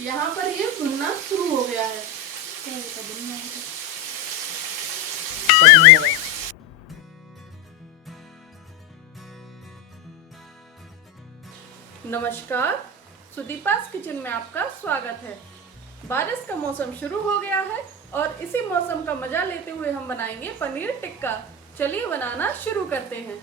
यहाँ पर ये भुनना शुरू हो गया है। तेल का भुनना है। नमस्कार, सुदीपास किचन में आपका स्वागत है। बारिश का मौसम शुरू हो गया है और इसी मौसम का मजा लेते हुए हम बनाएंगे पनीर टिक्का। चलिए बनाना शुरू करते हैं।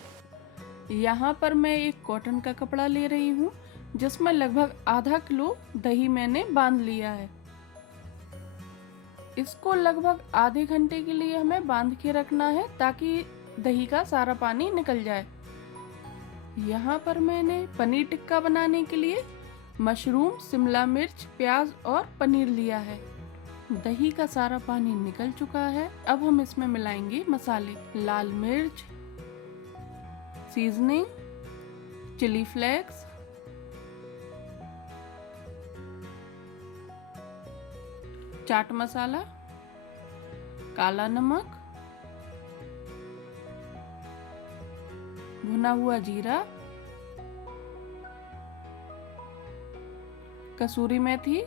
यहाँ पर मैं एक कॉटन का कपड़ा ले रही हूँ जिसमें लगभग आधा किलो दही मैंने बांध लिया है। इसको लगभग आधे घंटे के लिए हमें बांध के रखना है ताकि दही का सारा पानी निकल जाए। यहाँ पर मैंने पनीर टिक्का बनाने के लिए मशरूम, शिमला मिर्च, प्याज और पनीर लिया है। दही का सारा पानी निकल चुका है। अब हम इसमें मिलाएंगे मसाले, लाल मिर्च, seasoning, chilli flakes, chaat masala, काला नमक, भुना हुआ जीरा, कसूरी मेथी,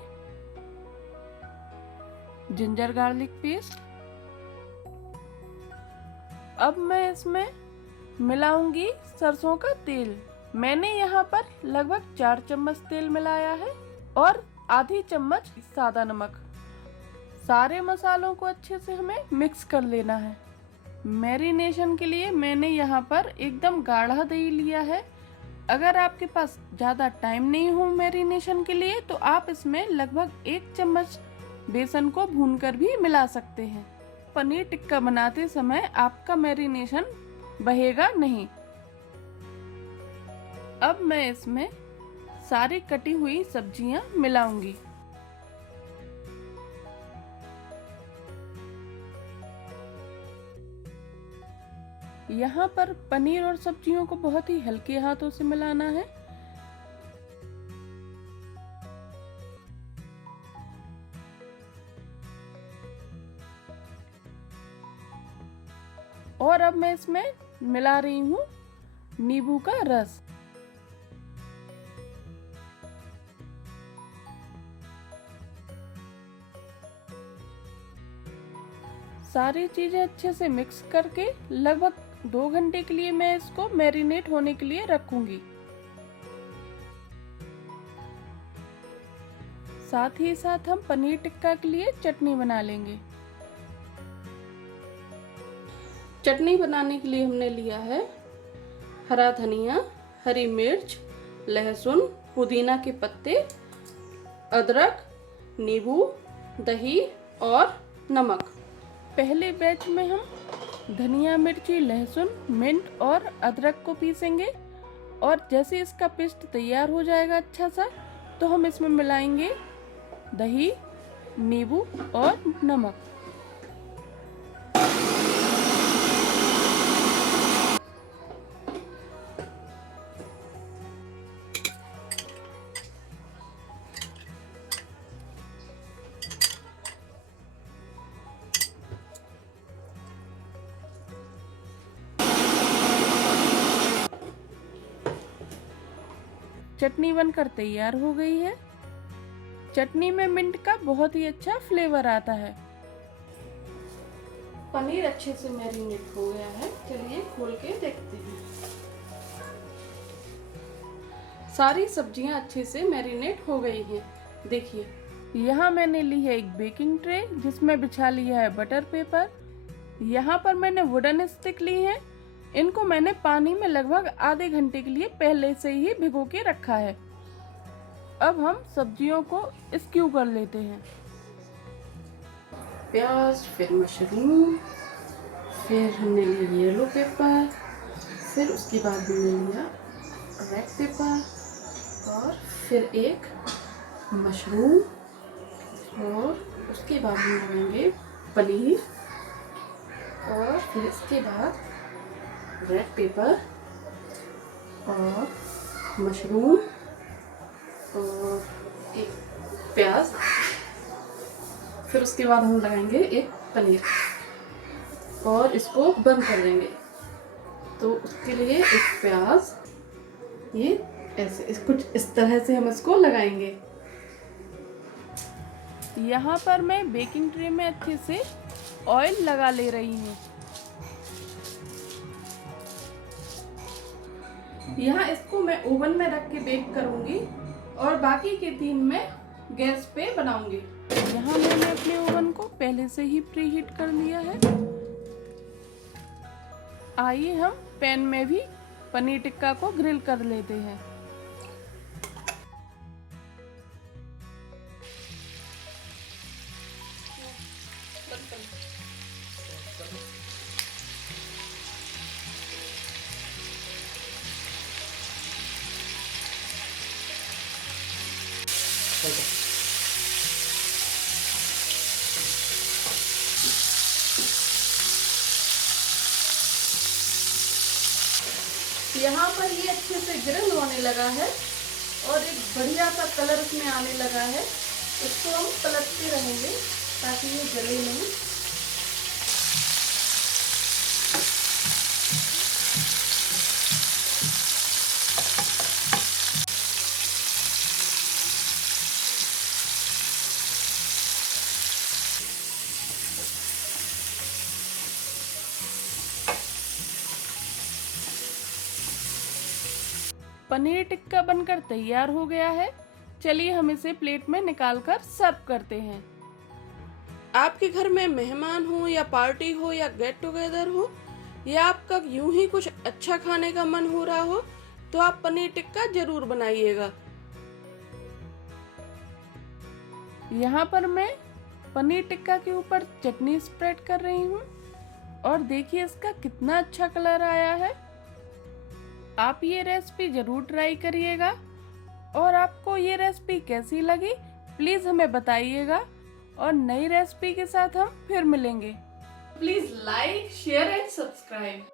जिंजर गार्लिक पेस्ट। अब मैं इसमें मिलाऊंगी सरसों का तेल। मैंने यहाँ पर लगभग 4 चम्मच तेल मिलाया है और आधी चम्मच सादा नमक। सारे मसालों को अच्छे से हमें मिक्स कर लेना है। मैरिनेशन के लिए मैंने यहाँ पर एकदम गाढ़ा दही लिया है। अगर आपके पास ज़्यादा टाइम नहीं हो मैरिनेशन के लिए तो आप इसमें लगभग 1 चम्मच बेसन को भूनकर भी मिला सकते हैं। पनीर टिक्का बनाते समय आपका मैरिनेशन बहेगा नहीं। अब मैं इसमें सारी कटी हुई सब्जियां मिलाऊंगी। यहाँ पर पनीर और सब्जियों को बहुत ही हल्के हाथों से मिलाना है। और अब मैं इसमें मिला रही हूँ नींबू का रस। सारी चीजें अच्छे से मिक्स करके लगभग 2 घंटे के लिए मैं इसको मैरिनेट होने के लिए रखूंगी। साथ ही साथ हम पनीर टिक्का के लिए चटनी बना लेंगे। चटनी बनाने के लिए हमने लिया है हरा धनिया, हरी मिर्च, लहसुन, पुदीना के पत्ते, अदरक, नींबू, दही और नमक। पहले बैच में हम धनिया, मिर्ची, लहसुन, मिंट और अदरक को पीसेंगे और जैसे इसका पेस्ट तैयार हो जाएगा अच्छा सा तो हम इसमें मिलाएंगे दही, नींबू और नमक। चटनी बनकर तैयार हो गई है। चटनी में मिंट का बहुत ही अच्छा फ्लेवर आता है। पनीर अच्छे से मैरिनेट हो गया है। चलिए खोल के देखते हैं। सारी सब्जियां अच्छे से मैरिनेट हो गई हैं। देखिए, यहाँ मैंने ली है एक बेकिंग ट्रे जिसमें बिछा लिया है बटर पेपर। यहाँ पर मैंने वुडन स्टिक ली है। इनको मैंने पानी में लगभग आधे घंटे के लिए पहले से ही भिगो के रखा है। अब हम सब्जियों को स्क्यू कर लेते हैं। प्याज, फिर मशरूम, फिर हमने लिया येलो पेपर, फिर उसके बाद हमने लिया रेड पेपर और फिर एक मशरूम और उसके बाद हम लगाएंगे पनीर और फिर इसके बाद रेड पेपर और मशरूम और एक प्याज। फिर उसके बाद हम लगाएंगे एक पनीर और इसको बंद कर देंगे। तो उसके लिए एक प्याज, ये ऐसे कुछ इस तरह से हम इसको लगाएंगे। यहाँ पर मैं बेकिंग ट्रे में अच्छे से ऑयल लगा ले रही हूँ। यहाँ इसको मैं ओवन में रख के बेक करूँगी और बाकी के 3 मैं गैस पे बनाऊंगी। यहाँ मैंने अपने ओवन को पहले से ही प्री हीट कर लिया है। आइए हम पैन में भी पनीर टिक्का को ग्रिल कर लेते हैं। यहाँ पर ये अच्छे से ग्रिल होने लगा है और एक बढ़िया सा कलर इसमें आने लगा है। इसको हम पलटते रहेंगे ताकि ये जले नहीं। पनीर टिक्का बनकर तैयार हो गया है। चलिए हम इसे प्लेट में निकालकर सर्व करते हैं। आपके घर में मेहमान हो या पार्टी हो या गेट टुगेदर हो या आपका यूं ही कुछ अच्छा खाने का मन हो रहा हो तो आप पनीर टिक्का जरूर बनाइएगा। यहाँ पर मैं पनीर टिक्का के ऊपर चटनी स्प्रेड कर रही हूँ और देखिए इसका कितना अच्छा कलर आया है। आप ये रेसिपी जरूर ट्राई करिएगा और आपको ये रेसिपी कैसी लगी प्लीज हमें बताइएगा और नई रेसिपी के साथ हम फिर मिलेंगे। Please like share and subscribe.